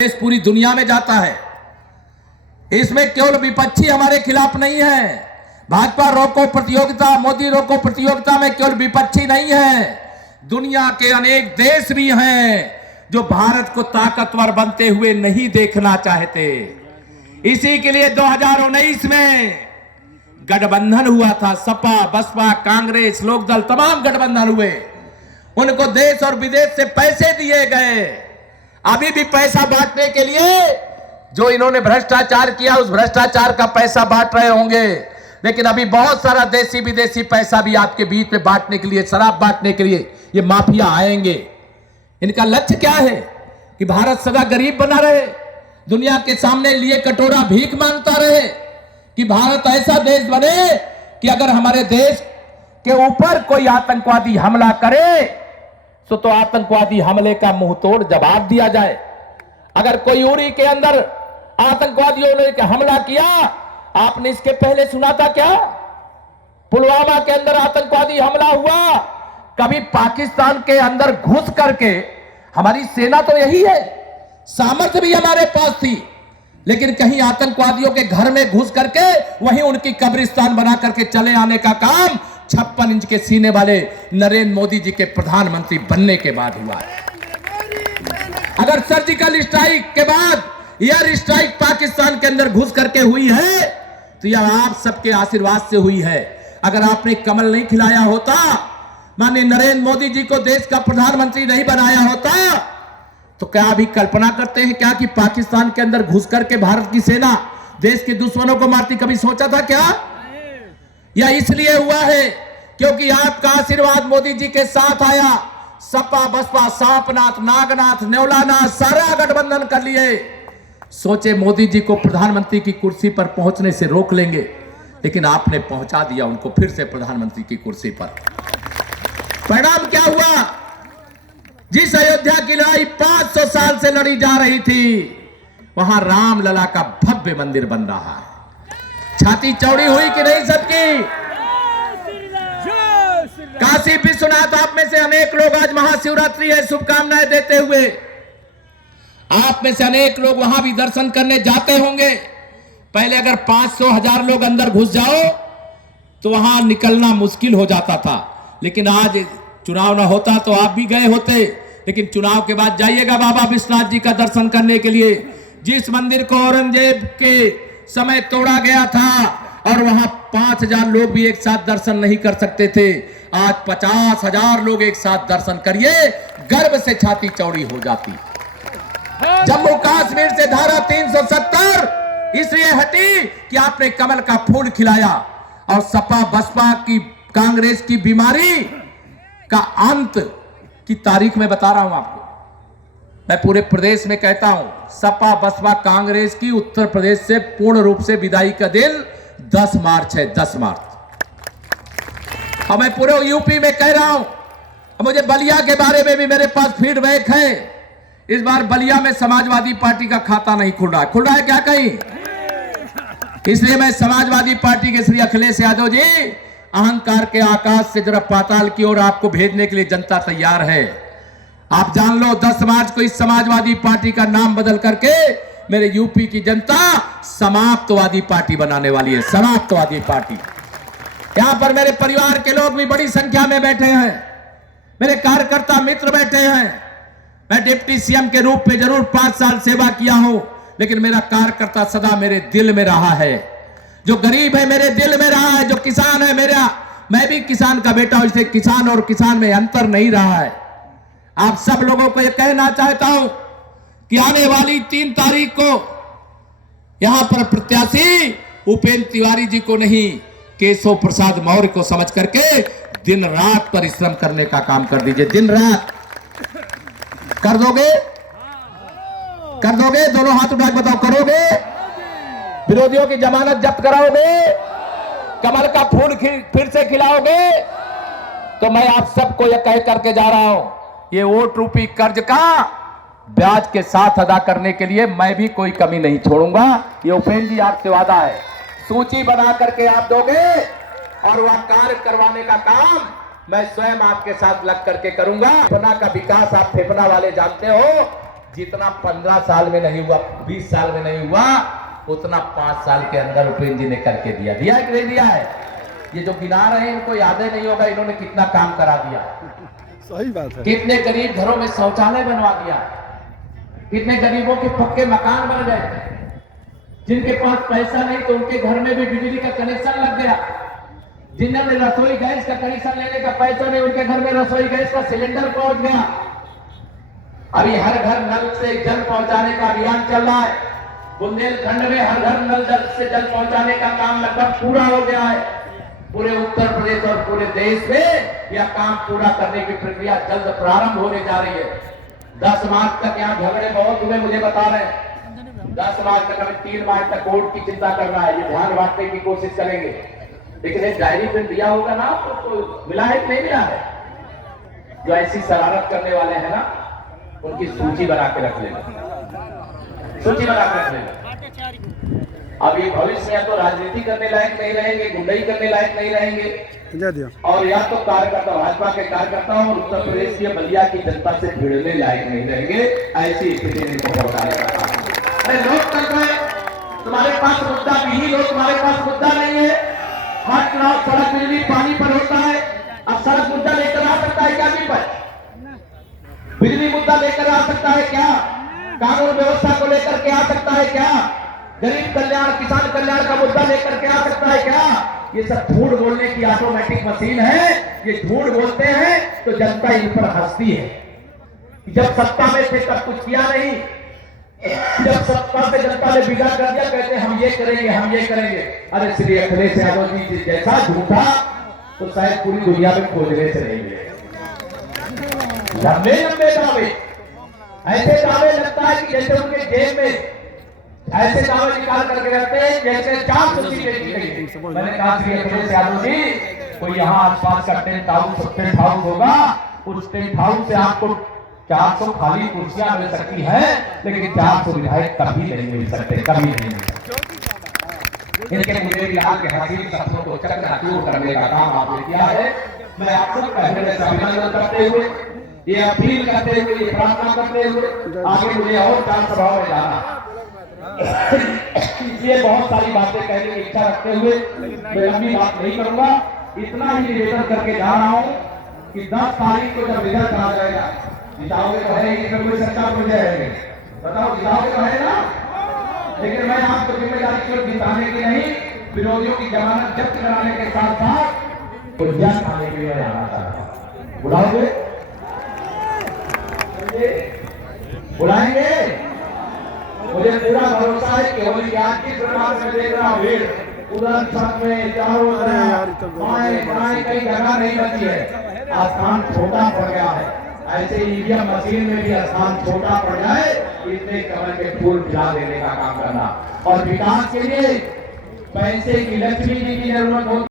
देश पूरी दुनिया में जाता है। इसमें केवल विपक्षी हमारे खिलाफ नहीं है। भाजपा रोको प्रतियोगिता, मोदी रोको प्रतियोगिता में केवल विपक्षी नहीं है, दुनिया के अनेक देश भी हैं जो भारत को ताकतवर बनते हुए नहीं देखना चाहते। इसी के लिए 2019 में गठबंधन हुआ था। सपा, बसपा, कांग्रेस, लोकदल, तमाम गठबंधन हुए। उनको देश और विदेश से पैसे दिए गए। अभी भी पैसा बांटने के लिए जो इन्होंने भ्रष्टाचार किया, उस भ्रष्टाचार का पैसा बांट रहे होंगे। लेकिन अभी बहुत सारा देशी विदेशी पैसा भी आपके बीच में बांटने के लिए, शराब बांटने के लिए ये माफिया आएंगे। इनका लक्ष्य क्या है कि भारत सदा गरीब बना रहे, दुनिया के सामने लिए कटोरा भीख मांगता रहे, कि भारत ऐसा देश बने कि अगर हमारे देश के ऊपर कोई आतंकवादी हमला करे तो आतंकवादी हमले का मुंहतोड़ जवाब दिया जाए। अगर कोई उरी के अंदर आतंकवादियों ने हमला किया, आपने इसके पहले सुना था क्या? पुलवामा के अंदर आतंकवादी हमला हुआ। कभी पाकिस्तान के अंदर घुस करके, हमारी सेना तो यही है, सामर्थ्य भी हमारे पास थी, लेकिन कहीं आतंकवादियों के घर में घुस करके वहीं उनकी कब्रिस्तान बना करके चले आने का काम 56 इंच के सीने वाले नरेंद्र मोदी जी के प्रधानमंत्री बनने के बाद हुआ है। अगर सर्जिकल स्ट्राइक के बाद एयर स्ट्राइक पाकिस्तान के अंदर घुस करके हुई है तो यह आप सबके आशीर्वाद से हुई है। अगर आपने कमल नहीं खिलाया होता, माननीय नरेंद्र मोदी जी को देश का प्रधानमंत्री नहीं बनाया होता, तो क्या अभी कल्पना करते हैं क्या कि पाकिस्तान के अंदर घुस करके भारत की सेना देश के दुश्मनों को मारती? कभी सोचा था क्या? यह इसलिए हुआ है क्योंकि आपका आशीर्वाद मोदी जी के साथ आया। सपा, बसपा, सांपनाथ, नागनाथ, नेवलानाथ सारा गठबंधन कर लिए। सोचे मोदी जी को प्रधानमंत्री की कुर्सी पर पहुंचने से रोक लेंगे, लेकिन आपने पहुंचा दिया उनको फिर से प्रधानमंत्री की कुर्सी पर। परिणाम क्या हुआ? जिस अयोध्या की लड़ाई 500 साल से लड़ी जा रही थी, वहां रामलला का भव्य मंदिर बन रहा है। छाती चौड़ी हुई कि नहीं सबकी? काशी विश्वनाथ, आप में से अनेक लोग आज महाशिवरात्रि है शुभकामनाएं देते हुए, आप में से अनेक लोग वहां भी दर्शन करने जाते होंगे। पहले अगर 500-1000 लोग अंदर घुस जाओ तो वहां निकलना मुश्किल हो जाता था, लेकिन आज चुनाव ना होता तो आप भी गए होते। लेकिन चुनाव के बाद जाइएगा बाबा विश्वनाथ जी का दर्शन करने के लिए। जिस मंदिर को औरंगजेब के समय तोड़ा गया था और वहां 5000 लोग भी एक साथ दर्शन नहीं कर सकते थे, आज 50,000 लोग एक साथ दर्शन करिए, गर्व से छाती चौड़ी हो जाती। जम्मू कश्मीर से धारा 370 इसलिए हटी कि आपने कमल का फूल खिलाया और सपा, बसपा की, कांग्रेस की बीमारी का अंत की तारीख में बता रहा हूं आपको। मैं पूरे प्रदेश में कहता हूं, सपा, बसपा, कांग्रेस की उत्तर प्रदेश से पूर्ण रूप से विदाई का दिन 10 मार्च है। 10 मार्च। और मैं पूरे यूपी में कह रहा हूं, मुझे बलिया के बारे में भी मेरे पास फीडबैक है। इस बार बलिया में समाजवादी पार्टी का खाता नहीं खुल रहा है। खुल रहा है क्या कहीं? इसलिए मैं समाजवादी पार्टी के श्री अखिलेश यादव जी, अहंकार के आकाश से जरा पाताल की ओर आपको भेजने के लिए जनता तैयार है। आप जान लो, 10 मार्च को इस समाजवादी पार्टी का नाम बदल करके मेरे यूपी की जनता समाप्तवादी पार्टी बनाने वाली है। समाप्तवादी पार्टी। यहां पर मेरे परिवार के लोग भी बड़ी संख्या में बैठे हैं, मेरे कार्यकर्ता मित्र बैठे हैं। मैं डिप्टी सीएम के रूप में जरूर 5 साल सेवा किया हूं, लेकिन मेरा कार्यकर्ता सदा मेरे दिल में रहा है। जो गरीब है मेरे दिल में रहा है, जो किसान है मेरा, मैं भी किसान का बेटा हूं, इसलिए किसान और किसान में अंतर नहीं रहा है। आप सब लोगों को यह कहना चाहता हूं कि आने वाली 3 तारीख को यहां पर प्रत्याशी उपेंद्र तिवारी जी को नहीं, केशव प्रसाद मौर्य को समझ करके दिन रात परिश्रम करने का काम कर दीजिए। दिन रात कर दोगे? कर दोगे? दोनों हाथ उठा के बताओ, करोगे? विरोधियों की जमानत जब्त कराओगे? कमल का फूल फिर से खिलाओगे? तो मैं आप सबको यह कह करके जा रहा हूं, ये वोट रूपी कर्ज का ब्याज के साथ अदा करने के लिए मैं भी कोई कमी नहीं छोड़ूंगा। ये उपेंद्र जी आपसे वादा है। सूची बना करके आप दोगे और वह कार्य करवाने का काम मैं स्वयं आपके साथ लग करके करूंगा। फेफना का विकास आप फेफना वाले जानते हो, जितना 15 साल में नहीं हुआ, 20 साल में नहीं हुआ, उतना 5 साल के अंदर उपेंद्र जी ने करके दिया। दिया है कि नहीं दिया है? ये जो गिना रहे हैं इनको याद नहीं होगा इन्होंने कितना काम करा दिया। सही बात है। कितने गरीब घरों में शौचालय बनवा दिया, कितने गरीबों के पक्के मकान बन गए, जिनके पास पैसा नहीं तो उनके घर में भी बिजली का कनेक्शन लग गया, जिन्होंने रसोई गैस का कनेक्शन लेने का पैसा नहीं उनके घर में रसोई गैस का सिलेंडर पहुंच गया। अभी हर घर नल से जल पहुंचाने का अभियान चल रहा है। बुंदेलखंड में हर घर नल से जल पहुंचाने का काम लगभग पूरा हो गया है। पूरे उत्तर प्रदेश और पूरे देश में यह काम पूरा करने की प्रक्रिया जल्द प्रारंभ होने जा रही है। 10 मार्च तक यहाँ झगड़े बहुत हुए, मुझे बता रहे हैं। 10 मार्च तक, हमें 3 मार्च तक कोर्ट की चिंता करना है, ये ध्यान बांटने की कोशिश करेंगे। लेकिन एक डायरी पे दिया होगा ना आपको, तो मिला है कि नहीं मिला है? जो ऐसी शरारत करने वाले हैं ना, उनकी सूची बना के रख लेना, सूची बना के रख लेना। अभी भविष्य में तो राजनीति करने लायक नहीं रहेंगे, गुंडई करने लायक नहीं रहेंगे, और या तो कार्यकर्ता, भाजपा के कार्यकर्ता और उत्तर प्रदेश की बलिया की जनता से भिड़ने लायक नहीं रहेंगे। ऐसी स्थिति में इनको पहुंचाने का काम। अरे लोकतंत्र है, तुम्हारे पास मुद्दा नहीं हो, तुम्हारे पास मुद्दा नहीं है। हर चुनाव सड़क, बिजली, पानी पर होता है। अब सड़क मुद्दा लेकर आ सकता है क्या? बिजली मुद्दा लेकर आ सकता है क्या? कानून व्यवस्था को लेकर के आ सकता है क्या? गरीब कल्याण, किसान कल्याण का मुद्दा लेकर के आ सकता है क्या? ये सब झूठ बोलने की ऑटोमेटिक मशीन है। ये झूठ बोलते हैं तो जनता इन पर हंसती है। जब सत्ता में थे तब कुछ किया नहीं, जब सत्ता से जनता ने विदा कर दिया, कहते हम ये करेंगे, हम ये करेंगे। अरे श्री अखिलेश यादव जी जैसा झूठा तो शायद पूरी दुनिया में खोजने से नहीं मिले। लंबे लंबे दावे, ऐसे दावे लगता है कि जैसे उनके जेब में ऐसे दावे निकाल करके रखते हैं जैसे 400 सीटें जीती गई। मैंने कहा श्री अखिलेश यादव जी, कोई यहाँ आसपास का टेंट हाउस होगा, उस टेंट हाउस से आपको 400 खाली कुर्सियां मिल सकती है, लेकिन 400 विधायक कभी नहीं मिल सकते, कभी नहीं मिल सकते। इनके मुद्दे की लाल के हसीन सपनों को चकनाचूर करने का काम आपने किया है। मैं आप सबका हृदय से अभिनंदन करते हुए, ये अपील करते हुए, ये प्रार्थना करते हुए आगे मुझे और 4 सभाओं में जाना, इसलिए बहुत सारी बातें कहने की इच्छा रखते हुए मैं लंबी बात नहीं करूंगा। इतना ही निवेदन करके जा रहा हूं कि 10 तारीख को जब रिजल्ट आ जाएगा, जिताओगे तो है, इसमें कोई सच्चा हो जाएंगे, बताओ जिताओगे तो है ना? लेकिन मैं आपको जिम्मेदारी केवल जिताने की नहीं, विरोधियों की जमानत जब्त कराने के साथ साथ ऊर्जा खाने के लिए आना चाहता हूं। बुलाओगे? बुलाएंगे? मुझे पूरा भरोसा है कि होली आज की प्रकार में देख रहा भीड़ उधर छत में चारों तरफ माए कई जगह नहीं बची है। आस्थान छोटा पड़ गया है। ऐसे ईवीएम मशीन में भी स्थान छोटा पड़ जाए, इतने कमल के फूल खिला देने का काम करना। और विकास के लिए पैसे की, लक्ष्मी जी की जरूरत होती